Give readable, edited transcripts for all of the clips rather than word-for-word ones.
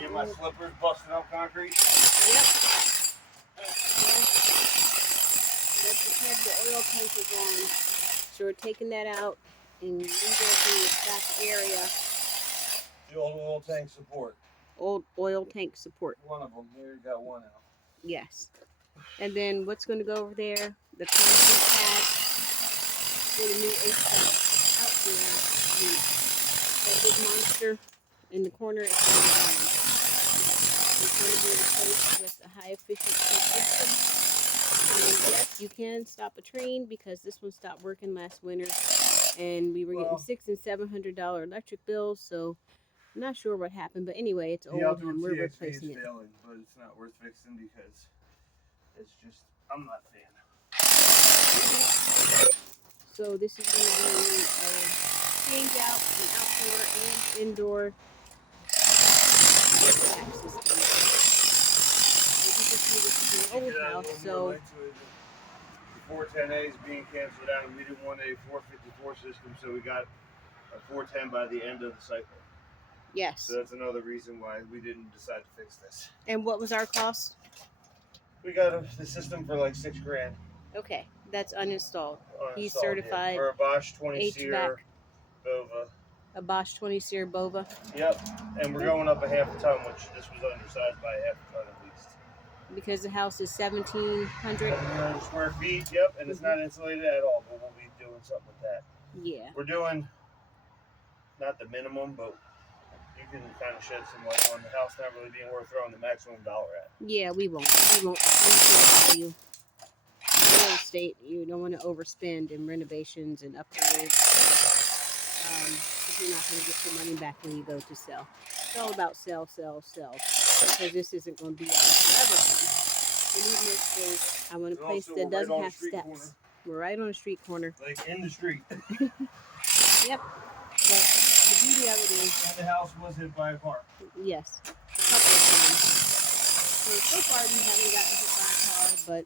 Yeah, my slippers busting up concrete. Yep. That's the head the oil tank is on. So we're taking that out and rebuilding the back area. The old oil tank support. Old oil tank support. One of them. Here, you got one out. Yes. And then what's going to go over there? The concrete pad for the new HVAC out there. That big monster in the corner is going to be gone. It's going to be replaced with a high efficiency system. And yes, you can stop a train because this one stopped working last winter, and we were getting $600 and $700 electric bills. So I'm not sure what happened, but anyway, it's old and we're replacing it. Failing, but it's not worth fixing because it's just, I'm not a fan. So this is going to be a change out an outdoor and indoor HVAC system. As you can see, this is an old house, so the 410A is being canceled out, and we didn't want a 454 system, so we got a 410 by the end of the cycle. yes. So that's another reason why we didn't decide to fix this. And what was our cost? We got the system for like $6 grand. Okay, that's uninstalled. He's certified. For a Bosch 20 HVAC. SEER Bova. A Bosch 20 SEER Bova. Yep, and we're going up a half a ton, which this was undersized by a half a ton at least. Because the house is 1,700 square feet. Yep, and it's not insulated at all, but we'll be doing something with that. Yeah. We're doing not the minimum, but you can kind of shed some light on the house not really being worth throwing the maximum dollar at. Yeah, we won't. We won't. Value. Real estate, you don't want to overspend in renovations and upgrades. Because you're not going to get your money back when you go to sell. It's all about sell, sell, sell. Because this isn't going to be our forever home. We need more space. I want a place that doesn't have steps. We're right on a street corner. Like in the street. Yep. But the beauty of it is... And the house was hit by a car. Yes. A couple of times. So far we haven't gotten hit by a car, but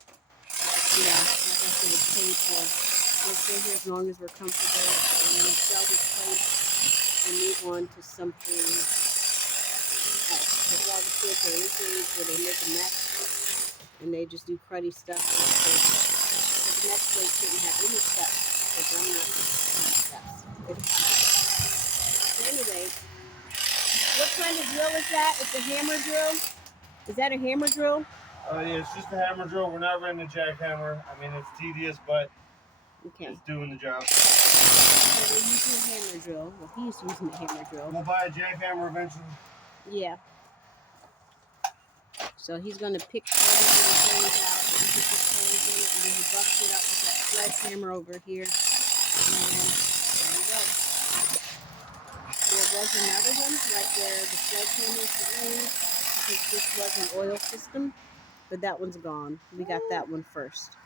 yeah, like I said, it's paid for. We'll stay here as long as we're comfortable, and then we'll sell this place and move on to something else. Because all the kids are in this age where they make a mess and they just do cruddy stuff. The next place didn't have any steps, because I'm not doing steps. So anyway, what kind of drill is that? It's a hammer drill? Is that a hammer drill? Yeah, it's just a hammer drill. We're not running a jackhammer. I mean, it's tedious, but it's doing the job. So we're using a hammer drill. Well, he's using a hammer drill. We'll buy a jackhammer eventually. Yeah. So he's going to pick all these little holes out, and he puts holes in it, and then he busts it up with that sledgehammer over here. And there we go. There was another one right where the sledgehammer is because this was an oil system, but that one's gone. We got that one first.